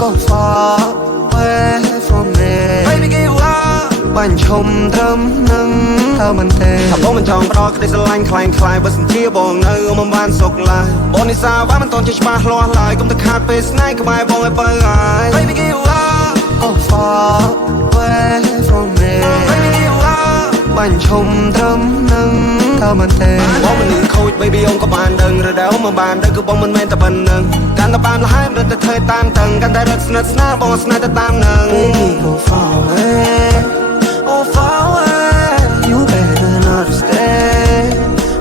go far away from me baby give up បាញ់ឈុំត្រឹមនឹងថាមិនទេថាបងមិនចង់ប្រកក្តីស្រឡាញ់ខ្លាំងខ្លាយបើសិនជាបងនៅមិនបានសុខឡើយបងនិសាវ៉ាមិនតន់ជាច្បាស់លាស់ឡើយកុំទៅខាតពេលស្នេហ៍ក្បែរបងឲ្យបើហើយ baby give up go far away from me baby give up បាញ់ឈុំត្រឹមនឹងថាមិនទេបងមិននឹងខូច baby អូនក៏បានដឹងរដូវមកបានដឹងគឺបងមិនមែនតែប៉ុណ្្នឹងកាន់តែបានលហើយមិនទៅធ្វើតាមតឹងកាន់តែរត់ស្និទ្ធស្នាលបងស្នេហ៍ទៅតាមនឹង baby go far away oh far away you better not stay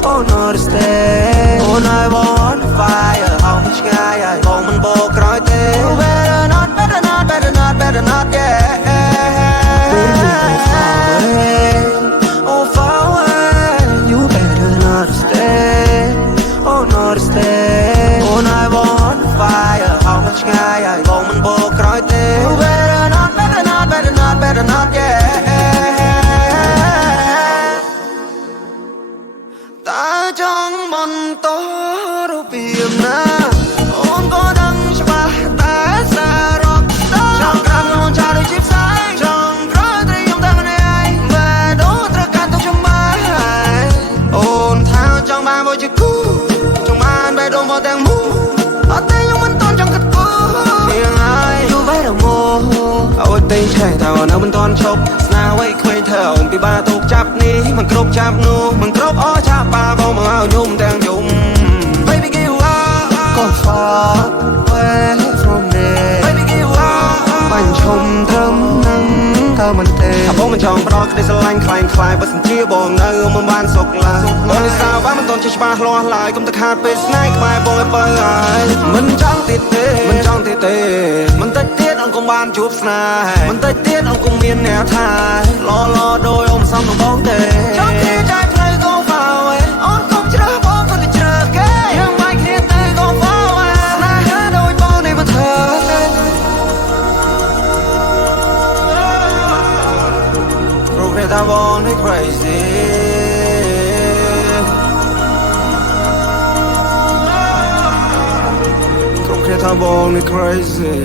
oh not stay oh I want fire ហោះឆ្ងាយឲ្យបងមិនបោក្រោយទេ you better not better not better not better not yeah oh far away you better not stay oh not stay oh I want fire ហោះឆ្ងាយឲ្យបងមិនបោក្រោយទេ you better not better not better not better not yeah ta trong mòn to đâu tìm na ôn có đắngច្បាស់តែសារកចង់ក្រាបនំចាដូចជាផ្សាយចង់ក្រោយត្រីយំតែម្នាក់ឯងបែរដូរត្រូវការទៅចំបាយអូនថាចង់បានមកជាគូចង់បានបែរដូរមកទាំងមូអត់ទេខ្ញុំមិនតន់ចង់កាត់គូៀងហើយយូរបែរដល់មកអូនតែឆែកថានៅមិនតន់ឈប់ស្នាវ័យក្មេងធ្វើអូនពិបាកទូកចាប់នេះមិនគ្រប់ចាប់នោះមិនគ្រប់អចាប់បាបងមកឲ្យយំទាំងយំ baby give up go far away from me baby give up បាញ់ឈុំត្រឹមនឹងថាមិនទេថាបងមិនចង់ប្រកក្តីស្រឡាញ់ខ្លាំងខ្លាយបើសិនជាបងនៅមិនបានសុខឡើយបងនិសាវ៉ាមិនតន់ជាច្បាស់លាស់ឡើយកុំទៅខាតពេលស្នេហ៍ក្បែរបងឲ្យបើហើយមិនចង់ទៀតទេមិនចង់ទៀតទេមិនតិចទៀតអង្គុំបានជួបស្នេហ៍មិនតិចទៀតអង្គុំមានអ្នកថាឡឡដោយអ៊ំសំនឹងបងទេចង់គ្នាចែកផ្លូវ go far away អូនកុំជ្រើសបងក៏ទៅជ្រើសគេយើងមិនគ្នាទេ go far away ស្នេហ៍ដោយបងនេះមិនធ្វើព្រោះគេថាបងនេះ crazy I'm crazy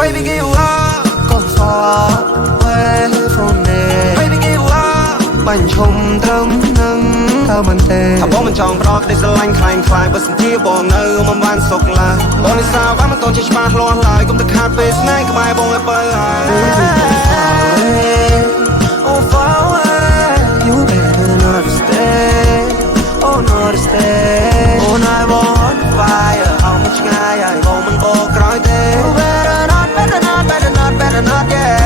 baby give up go far away from me baby give up បាញ់ឈុំត្រឹមនឹងថាមិនទេថាបងមិនចង់ប្រកក្តីស្រឡាញ់ខ្លាំងខ្លាយបើសិនជាបងនៅមិនបានសុខឡើយបងនិសាវ៉ាមិនតន់ជាច្បាស់លាស់ឡើយកុំទៅខាតពេលស្នេហ៍ក្បែរបងឲ្យបើហើយ oh far away you better not stay oh not stay oh I want fire ហោះឆ្ងាយឲ្យបងមិនបោក្រោយទេ better not better not better not better not yeah